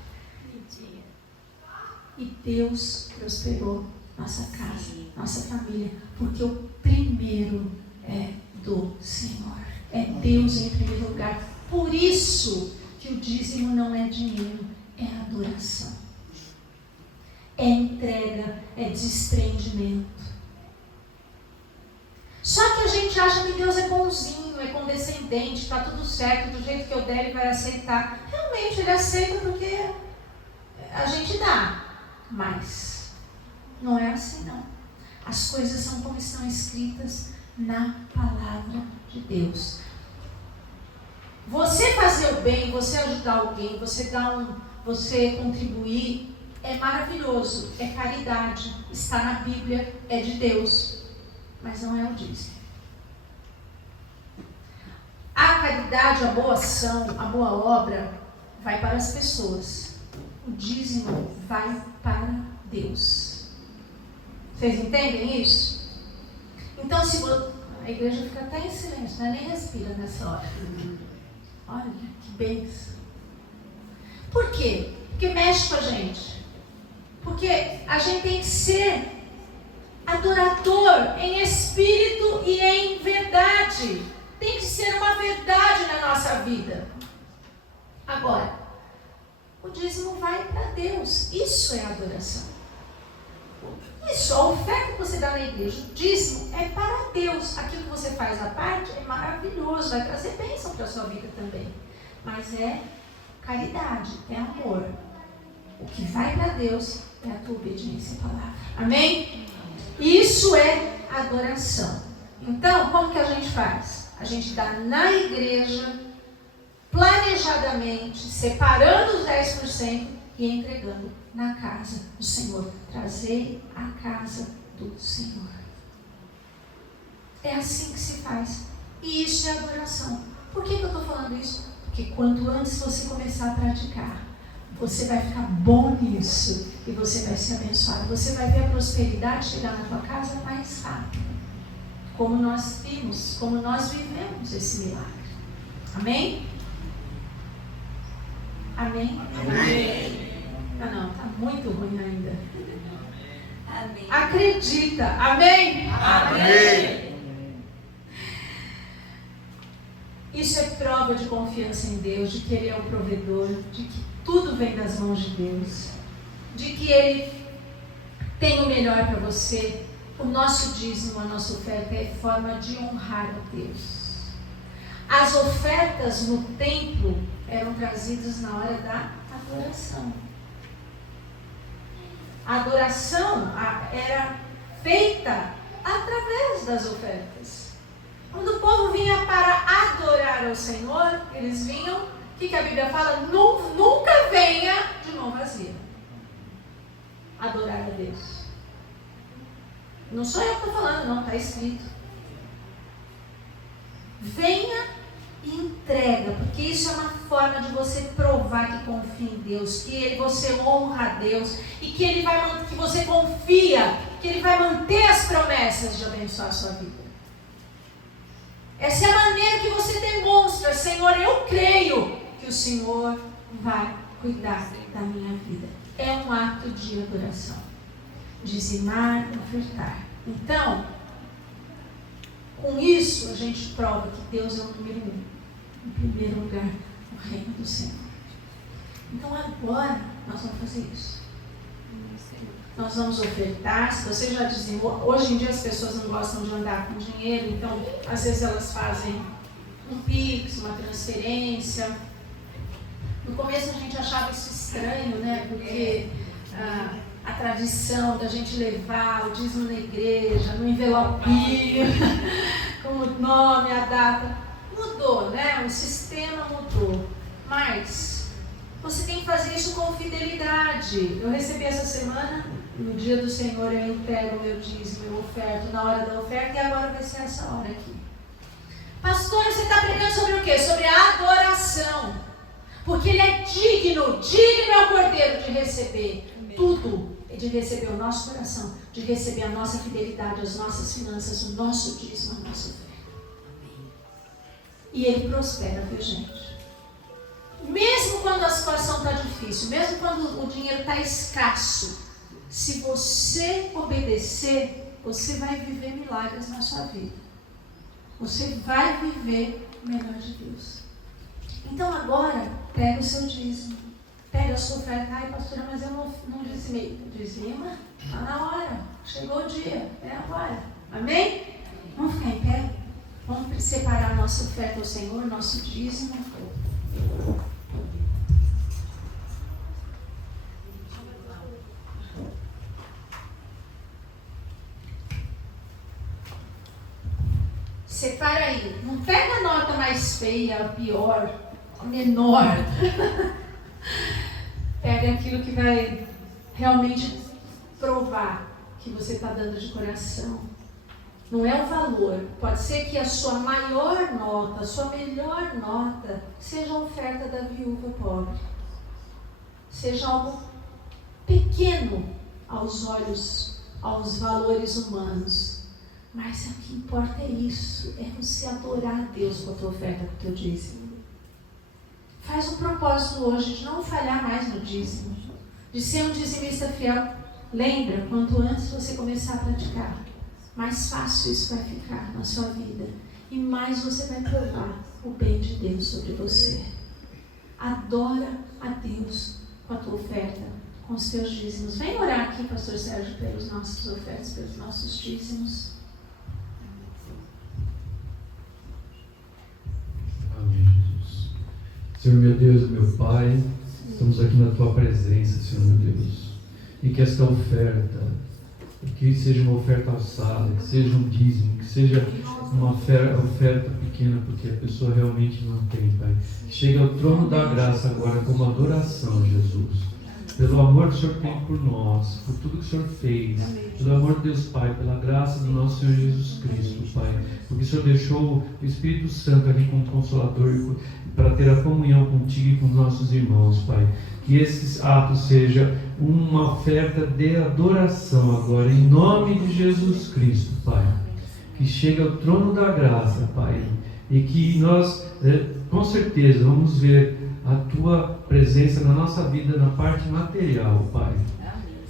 E Deus prosperou nossa casa, nossa família, porque o primeiro é do Senhor. É Deus em primeiro lugar. Por isso que o dízimo não é dinheiro, é adoração. É entrega, é desprendimento. Só que a gente acha que Deus é bonzinho, é condescendente, está tudo certo, do jeito que eu der Ele vai aceitar. Realmente Ele aceita porque a gente dá. Mas não é assim não. As coisas são como estão escritas na palavra de Deus. Você fazer o bem, você ajudar alguém, você contribuir, é maravilhoso, é caridade, está na Bíblia, é de Deus, mas não é o dízimo. A caridade, a boa ação, a boa obra vai para as pessoas. O dízimo vai para Deus. Vocês entendem isso? Então, se a igreja fica até em silêncio, né? Nem respira nessa hora. Olha que bênção. Por quê? Porque mexe com a gente. Porque a gente tem que ser adorador em espírito e em verdade. Tem que ser uma verdade na nossa vida. Agora, o dízimo vai para Deus. Isso é adoração. Isso, a oferta que você dá na igreja, o dízimo é para Deus. Aquilo que você faz à parte é maravilhoso, vai trazer bênção para a sua vida também. Mas é caridade, é amor. O que vai para Deus é a tua obediência à palavra. Amém? Isso é adoração. Então, como que a gente faz? A gente dá na igreja, planejadamente, separando os 10% e entregando na casa do Senhor. Trazer a casa do Senhor. É assim que se faz. E isso é adoração. Por que eu estou falando isso? Porque quanto antes você começar a praticar, você vai ficar bom nisso e você vai ser abençoado. Você vai ver a prosperidade chegar na tua casa mais rápido. Como nós vimos, como nós vivemos esse milagre. Amém? Amém? Amém. Não, está muito ruim ainda. Amém. Acredita. Amém? Amém. Isso é prova de confiança em Deus, de que Ele é o provedor, de que tudo vem das mãos de Deus, de que Ele tem o melhor para você. O nosso dízimo, a nossa oferta é forma de honrar a Deus. As ofertas no templo eram trazidas na hora da adoração. A adoração era feita através das ofertas. Quando o povo vinha para adorar ao Senhor, eles vinham, o que a Bíblia fala? Nunca venha de mão vazia. Adorar a Deus. Não sou eu que estou falando, não, está escrito. Venha e entrega, porque isso é uma forma de você provar que confia em Deus, que você honra a Deus e que você confia, que Ele vai manter as promessas de abençoar a sua vida. Essa é a maneira que você demonstra que o Senhor vai cuidar da minha vida. É um ato de adoração. Dizimar, ofertar. Então, com isso a gente prova que Deus é o número 1. Em primeiro lugar, o reino do Senhor. Então agora nós vamos fazer isso. Nós vamos ofertar. Se você já dizimou, hoje em dia as pessoas não gostam de andar com dinheiro, então às vezes elas fazem um Pix, uma transferência. No começo a gente achava isso estranho, né? Porque a tradição da gente levar o dízimo na igreja, no envelopinho, com o nome, a data, mudou, né? O sistema mudou. Mas você tem que fazer isso com fidelidade. Eu recebi essa semana, no dia do Senhor, eu entrego o meu dízimo, eu oferto na hora da oferta, e agora vai ser essa hora aqui. Pastor, você está pregando sobre o quê? Sobre a adoração. Porque Ele é digno, digno é o Cordeiro de receber tudo, de receber o nosso coração, de receber a nossa fidelidade, as nossas finanças, o nosso dízimo, a nossa oferta. E Ele prospera, viu, gente? Mesmo quando a situação está difícil, mesmo quando o dinheiro está escasso, se você obedecer, você vai viver milagres na sua vida. Você vai viver o melhor de Deus. Então agora, pega o seu dízimo. Pega a sua oferta. Ai, pastora, mas eu não dizimei. Dizima, está na hora. Chegou o dia, é agora. Amém? Vamos ficar em pé? Vamos separar a nossa oferta ao Senhor, nosso dízimo. Separa aí. Não pega a nota mais feia, a pior, a menor. Pega aquilo que vai realmente provar que você está dando de coração. Não é o valor. Pode ser que a sua maior nota, a sua melhor nota, seja a oferta da viúva pobre. Seja algo pequeno aos olhos, aos valores humanos. Mas o que importa é isso, é você adorar a Deus com a tua oferta, com o teu dízimo. Faz um propósito hoje de não falhar mais no dízimo, de ser um dizimista fiel. Lembra, quanto antes você começar a praticar, mais fácil isso vai ficar na sua vida e mais você vai provar o bem de Deus sobre você. Adora a Deus com a tua oferta, com os teus dízimos. Vem orar aqui, pastor Sérgio, pelas nossas ofertas, pelos nossos dízimos. Amém, Jesus. Senhor, meu Deus, meu Pai, estamos aqui na Tua presença, Senhor, meu Deus. E que esta oferta, que seja uma oferta alçada, que seja um dízimo, que seja uma oferta pequena, porque a pessoa realmente não tem, Pai. Que chegue ao trono da graça agora como adoração, Jesus. Pelo amor que o Senhor tem por nós, por tudo que o Senhor fez, pelo amor de Deus, Pai, pela graça do nosso Senhor Jesus Cristo, Pai, porque o Senhor deixou o Espírito Santo aqui como Consolador para ter a comunhão contigo e com nossos irmãos, Pai. Que esse ato seja uma oferta de adoração agora, em nome de Jesus Cristo, Pai. Que chegue ao trono da graça, Pai, e que nós, com certeza, vamos ver a Tua presença na nossa vida, na parte material, Pai.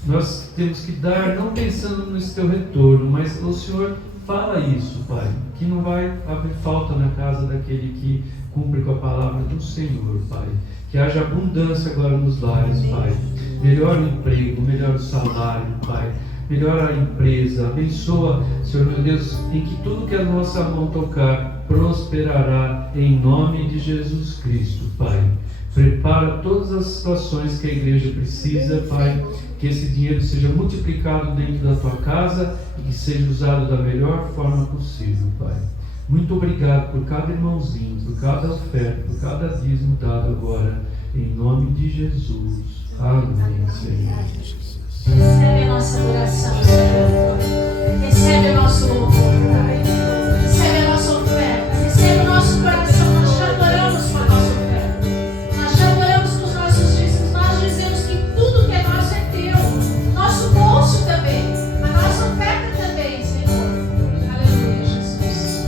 Nós temos que dar, não pensando nesse Teu retorno, mas o Senhor fala isso, Pai, que não vai haver falta na casa daquele que cumpre com a palavra do Senhor, Pai. Que haja abundância agora nos lares, Pai. Melhor o emprego, melhor o salário, Pai. Melhor a empresa. Abençoa, Senhor meu Deus, em que tudo que a nossa mão tocar prosperará em nome de Jesus Cristo, Pai. Prepara todas as situações que a igreja precisa, Pai. Que esse dinheiro seja multiplicado dentro da Tua casa e que seja usado da melhor forma possível, Pai. Muito obrigado por cada irmãozinho, por cada oferta, por cada dízimo dado agora, em nome de Jesus. Amém, Senhor. Recebe a nossa adoração, Senhor. Recebe o nosso louvor, Pai. Recebe a nossa oferta. Recebe o nosso coração. Nós te adoramos com a nossa oferta. Nós te adoramos com os nossos dízimos. Nós dizemos que tudo que é nosso é teu. Nosso bolso também. A nossa oferta também, Senhor. Aleluia, Jesus.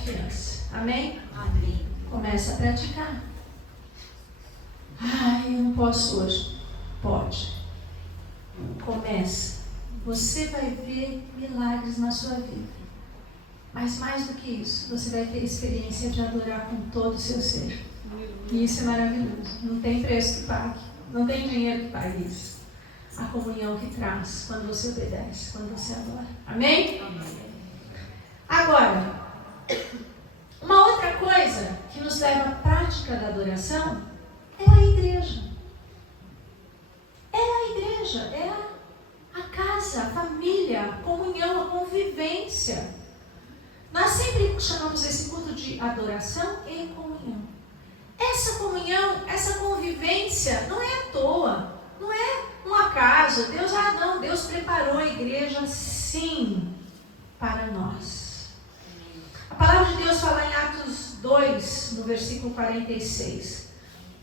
confiança. Amém? Amém. Começa a praticar. Ai, eu não posso hoje. Pode. Começa. Você vai ver milagres na sua vida. Mas mais do que isso, você vai ter experiência de adorar com todo o seu ser. E isso é maravilhoso. Não tem preço que pague. Não tem dinheiro que pague isso. A comunhão que traz quando você obedece, quando você adora. Amém? Amém. Agora, uma outra coisa que nos leva à prática da adoração é a igreja. É a igreja, é a casa, a família, a comunhão, a convivência. Nós sempre chamamos esse culto de adoração e comunhão. Essa comunhão, essa convivência não é à toa, não é um acaso. Deus preparou a igreja sim para nós. A palavra de Deus fala em Atos 2, no versículo 46.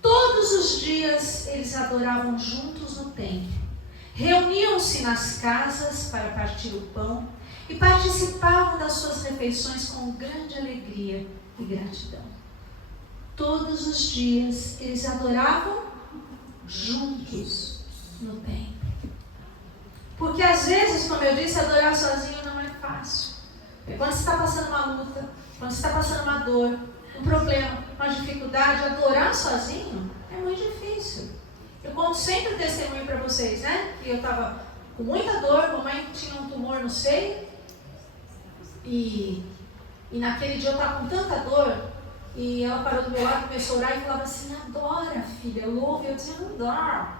Todos os dias eles adoravam juntos no templo, reuniam-se nas casas para partir o pão e participavam das suas refeições com grande alegria e gratidão. Todos os dias eles adoravam juntos no templo. Porque às vezes, como eu disse, adorar sozinho não é fácil. Quando você está passando uma luta, quando você está passando uma dor, um problema, uma dificuldade, adorar sozinho é muito difícil. Eu conto sempre o testemunho para vocês, né? Que eu estava com muita dor, mamãe tinha um tumor no seio, e naquele dia eu estava com tanta dor, e ela parou do meu lado, começou a orar e falava assim: adora, filha, louva. E eu dizia: não dá,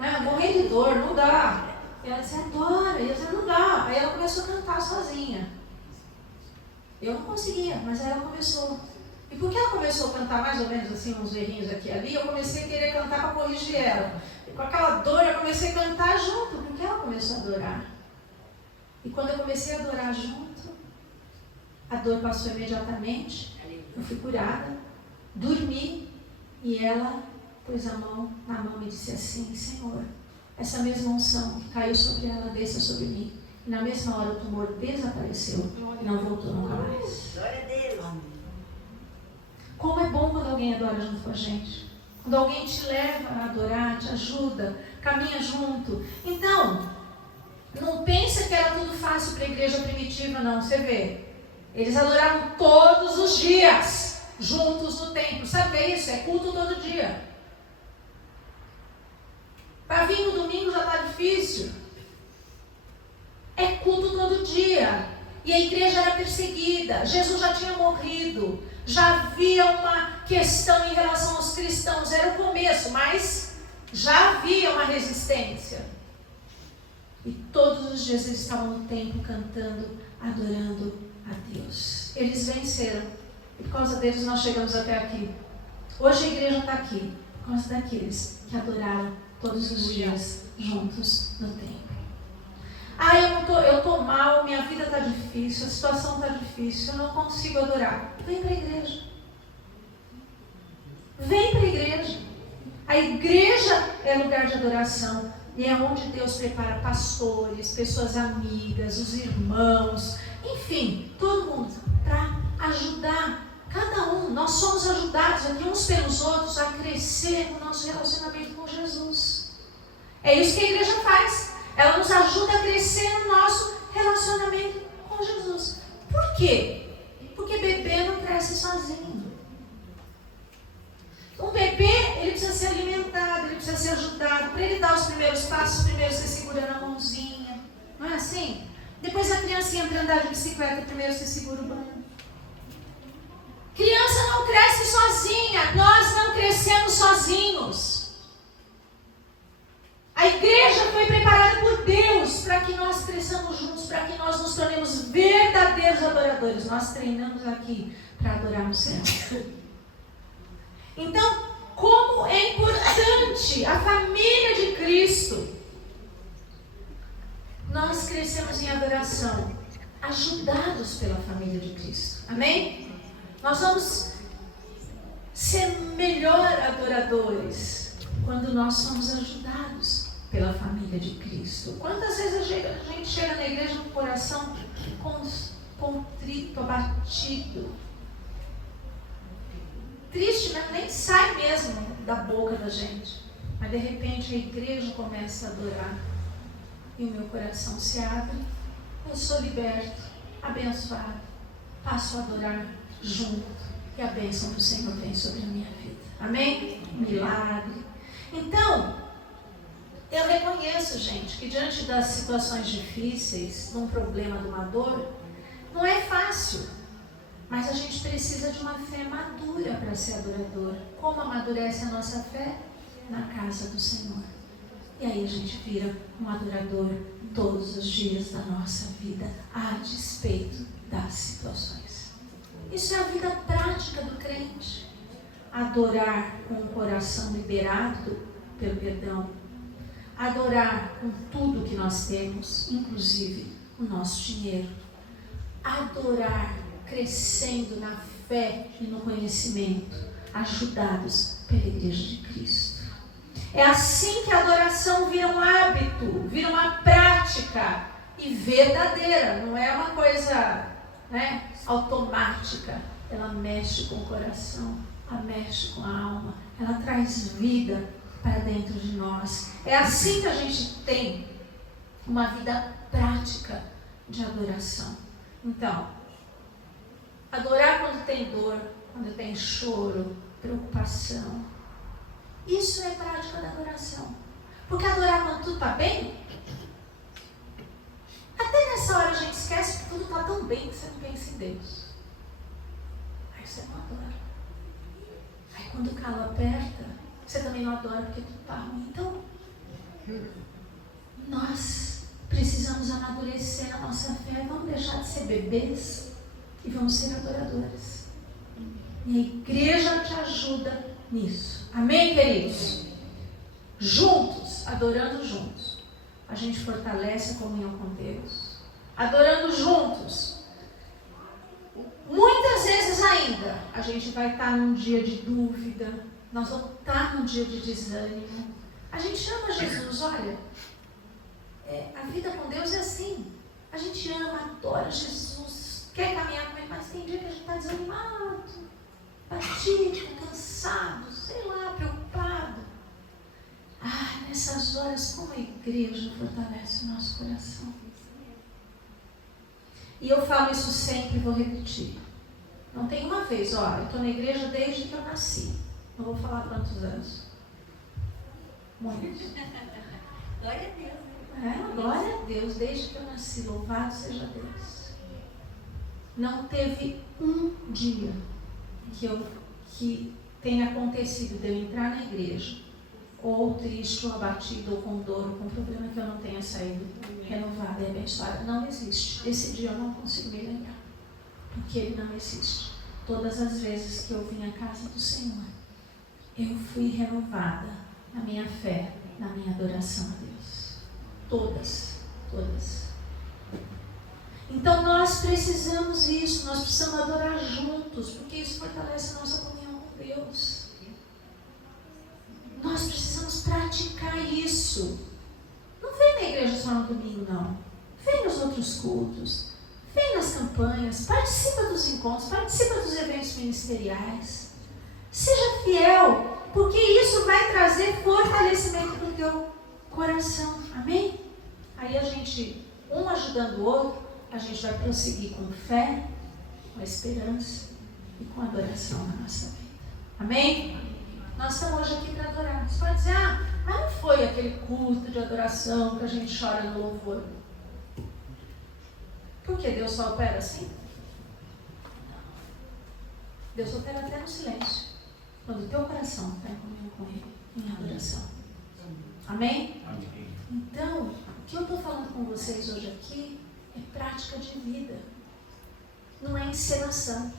eu morri de dor, não dá. E ela dizia: adora. E eu dizia: não dá. Aí ela começou a cantar sozinha. Eu não conseguia, mas aí ela começou. E porque ela começou a cantar mais ou menos assim, uns errinhos aqui e ali, eu comecei a querer cantar para corrigir ela. E com aquela dor eu comecei a cantar junto, porque ela começou a adorar. E quando eu comecei a adorar junto, a dor passou imediatamente, eu fui curada, dormi, e ela pôs a mão na mão e disse assim: Senhor, essa mesma unção que caiu sobre ela, desça sobre mim. E na mesma hora o tumor desapareceu e não voltou nunca mais. Glória a Deus. Como é bom quando alguém adora junto com a gente. Quando alguém te leva a adorar, te ajuda, caminha junto. Então, não pensa que era tudo fácil para a igreja primitiva, não. Você vê, eles adoravam todos os dias, juntos no templo. Sabe o que é isso? É culto todo dia. Para vir no domingo já está difícil. É culto todo dia. E a igreja era perseguida. Jesus já tinha morrido. Já havia uma questão em relação aos cristãos. Era o começo, mas já havia uma resistência. E todos os dias eles estavam no templo cantando, adorando a Deus. Eles venceram. E por causa deles nós chegamos até aqui. Hoje a igreja está aqui por causa daqueles que adoraram todos os dias juntos no templo. Eu estou mal, minha vida está difícil, a situação está difícil, eu não consigo adorar. Vem para a igreja. Vem para a igreja. A igreja é lugar de adoração. E é onde Deus prepara pastores, pessoas amigas, os irmãos, enfim, todo mundo, para ajudar cada um. Nós somos ajudados aqui uns pelos outros a crescer no nosso relacionamento com Jesus. É isso que a igreja faz. Ela nos ajuda a crescer no nosso relacionamento com Jesus. Por quê? Porque bebê não cresce sozinho. Um bebê, ele precisa ser alimentado, ele precisa ser ajudado. Para ele dar os primeiros passos, primeiro você segura na mãozinha. Não é assim? Depois a criancinha para andar de bicicleta, primeiro você segura o banco. Criança não cresce sozinha, nós não crescemos sozinhos. A igreja foi preparada por Deus para que nós cresçamos juntos, para que nós nos tornemos verdadeiros adoradores. Nós treinamos aqui para adorar no céu. Então, como é importante a família de Cristo. Nós crescemos em adoração, ajudados pela família de Cristo. Amém? Nós vamos ser melhor adoradores quando nós somos ajudados pela família de Cristo. Quantas vezes a gente chega na igreja com o coração contrito, abatido, triste mesmo, nem sai mesmo da boca da gente. Mas de repente a igreja começa a adorar. E o meu coração se abre. Eu sou liberto, abençoado. Passo a adorar junto. E a bênção do Senhor vem sobre a minha vida. Amém? Milagre. Então, eu reconheço, gente, que diante das situações difíceis, de um problema, de uma dor, não é fácil. Mas a gente precisa de uma fé madura para ser adorador. Como amadurece a nossa fé? Na casa do Senhor. E aí a gente vira um adorador todos os dias da nossa vida, a despeito das situações. Isso é a vida prática do crente. Adorar com o coração liberado pelo perdão. Adorar com tudo que nós temos, inclusive o nosso dinheiro. Adorar crescendo na fé e no conhecimento, ajudados pela Igreja de Cristo. É assim que a adoração vira um hábito, vira uma prática e verdadeira. Não é uma coisa, automática. Ela mexe com o coração, ela mexe com a alma, ela traz vida para dentro de nós. É assim que a gente tem uma vida prática de adoração. Então, adorar quando tem dor, quando tem choro, preocupação. Isso é prática da adoração. Porque adorar quando tudo está bem, até nessa hora a gente esquece que tudo está tão bem que você não pensa em Deus. Aí você não adora. Aí quando o calo aperta, você também não adora porque tudo está ruim. Então, nós precisamos amadurecer a nossa fé. Vamos deixar de ser bebês e vamos ser adoradores. E a igreja te ajuda nisso. Amém, queridos? Juntos, adorando juntos, a gente fortalece a comunhão com Deus. Adorando juntos, muitas vezes ainda, a gente vai estar num dia de dúvida, nós vamos estar num dia de desânimo. A gente ama Jesus, olha, a vida com Deus é assim. A gente ama, adora Jesus, quer caminhar com Ele, mas tem dia que a gente está desanimado, batido, cansado, sei lá, preocupado. Nessas horas, como a igreja fortalece o nosso coração. E eu falo isso sempre e vou repetir. Não tem uma vez, eu estou na igreja desde que eu nasci. Não vou falar quantos anos. Muitos. Glória a Deus. Glória a Deus, desde que eu nasci. Louvado seja Deus. Não teve um dia que tenha acontecido de eu entrar na igreja, ou triste, ou abatido, ou com dor, ou com problema, que eu não tenha saído renovada e abençoada. Não existe. Esse dia eu não consigo me lembrar, porque ele não existe. Todas as vezes que eu vim à casa do Senhor, eu fui renovada na minha fé, na minha adoração a Deus. Todas. Então nós precisamos isso, nós precisamos adorar juntos, porque isso fortalece a nossa comunhão com Deus. Nós precisamos praticar isso. Não vem na igreja só no domingo, não. Vem nos outros cultos, vem nas campanhas, participa dos encontros, participa dos eventos ministeriais. Seja fiel, porque isso vai trazer fortalecimento para o teu coração. Amém? Aí a gente, um ajudando o outro, a gente vai prosseguir com fé, com esperança e com adoração na nossa vida. Amém? Nós estamos hoje aqui para adorar. Você pode dizer, mas não foi aquele culto de adoração que a gente chora no louvor. Por que Deus só opera assim? Deus opera até no silêncio. Quando o teu coração está em comunhão com Ele, em adoração. Amém? Amém. Então, o que eu estou falando com vocês hoje aqui é prática de vida. Não é encenação.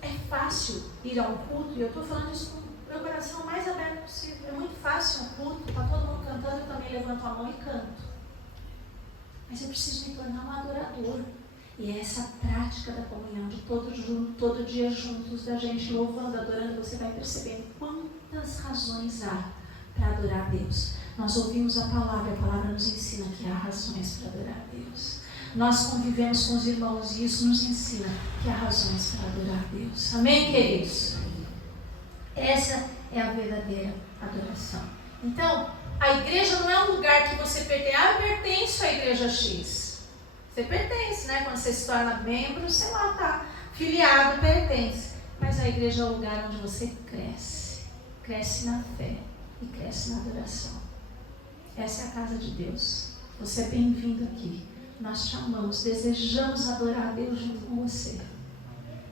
É fácil ir a um culto, e eu estou falando isso com o meu coração mais aberto possível. É muito fácil um culto, está todo mundo cantando, eu também levanto a mão e canto. Mas eu preciso me tornar um adorador. E é essa prática da comunhão, de todo dia juntos, da gente louvando, adorando, você vai percebendo quantas razões há para adorar a Deus. Nós ouvimos a palavra nos ensina que há razões para adorar a Deus. Nós convivemos com os irmãos e isso nos ensina que há razões para adorar a Deus. Amém, queridos? Essa é a verdadeira adoração. Então, a igreja não é um lugar que você pertence. Eu pertenço à igreja X. Você pertence, né? Quando você se torna membro, sei lá, tá filiado, pertence. Mas a igreja é o lugar onde você cresce. Cresce na fé e cresce na adoração. Essa é a casa de Deus. Você é bem-vindo aqui. Nós te amamos, desejamos adorar a Deus junto com você.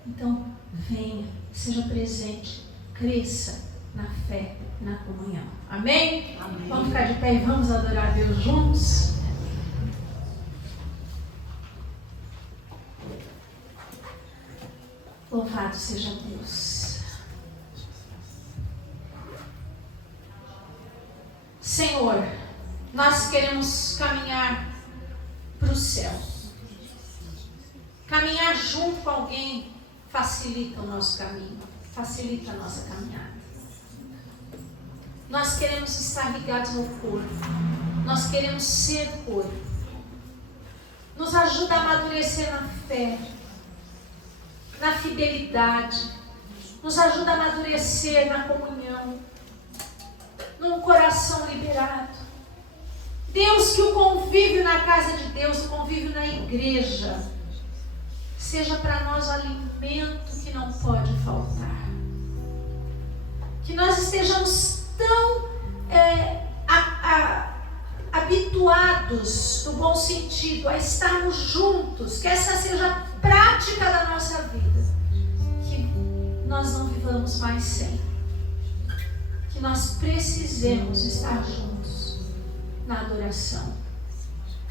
Então, venha, seja presente, cresça na fé e na comunhão. Amém? Amém? Vamos ficar de pé e vamos adorar a Deus juntos? Louvado seja Deus. Senhor, nós queremos caminhar para o céu. Caminhar junto com alguém facilita o nosso caminho, facilita a nossa caminhada. Nós queremos estar ligados ao corpo, nós queremos ser corpo. Nos ajuda a amadurecer na fé, na fidelidade, nos ajuda a amadurecer na comunhão, num coração liberado. Deus, que o convívio na casa de Deus, o convívio na igreja, seja para nós o alimento que não pode faltar. Que nós estejamos tão habituados, no bom sentido, a estarmos juntos, que essa seja a prática da nossa vida, que nós não vivamos mais sem, que nós precisemos estar juntos na adoração.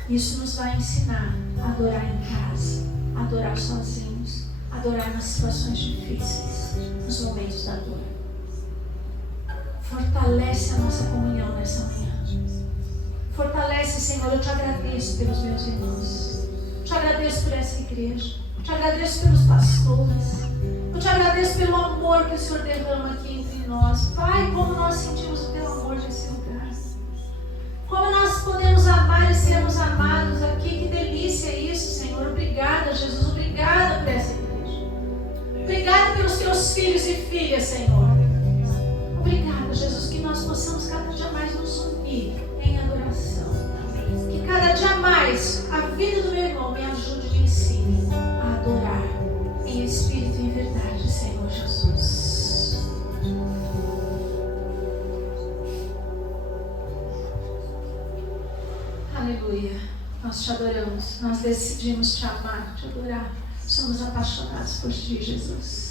Isso nos vai ensinar a adorar em casa, a adorar sozinhos, a adorar nas situações difíceis, nos momentos da dor. Fortalece a nossa comunhão nessa manhã. Fortalece, Senhor, eu te agradeço pelos meus irmãos. Te agradeço por essa igreja. Te agradeço pelos pastores. Eu te agradeço pelo amor que o Senhor derrama aqui entre nós. Pai, como nós sentimos o teu amor nesse lugar. Como nós podemos amar e sermos amados aqui. Que delícia isso, Senhor. Obrigada, Jesus. Obrigada por essa igreja. Obrigada pelos teus filhos e filhas, Senhor. Obrigada, Jesus, que nós possamos cada dia mais nos unir em adoração. Que cada dia mais a vida do meu irmão me ajude e me ensine a adorar em espírito e em verdade, Senhor Jesus. Aleluia. Nós te adoramos, nós decidimos te amar, te adorar. Somos apaixonados por ti, Jesus.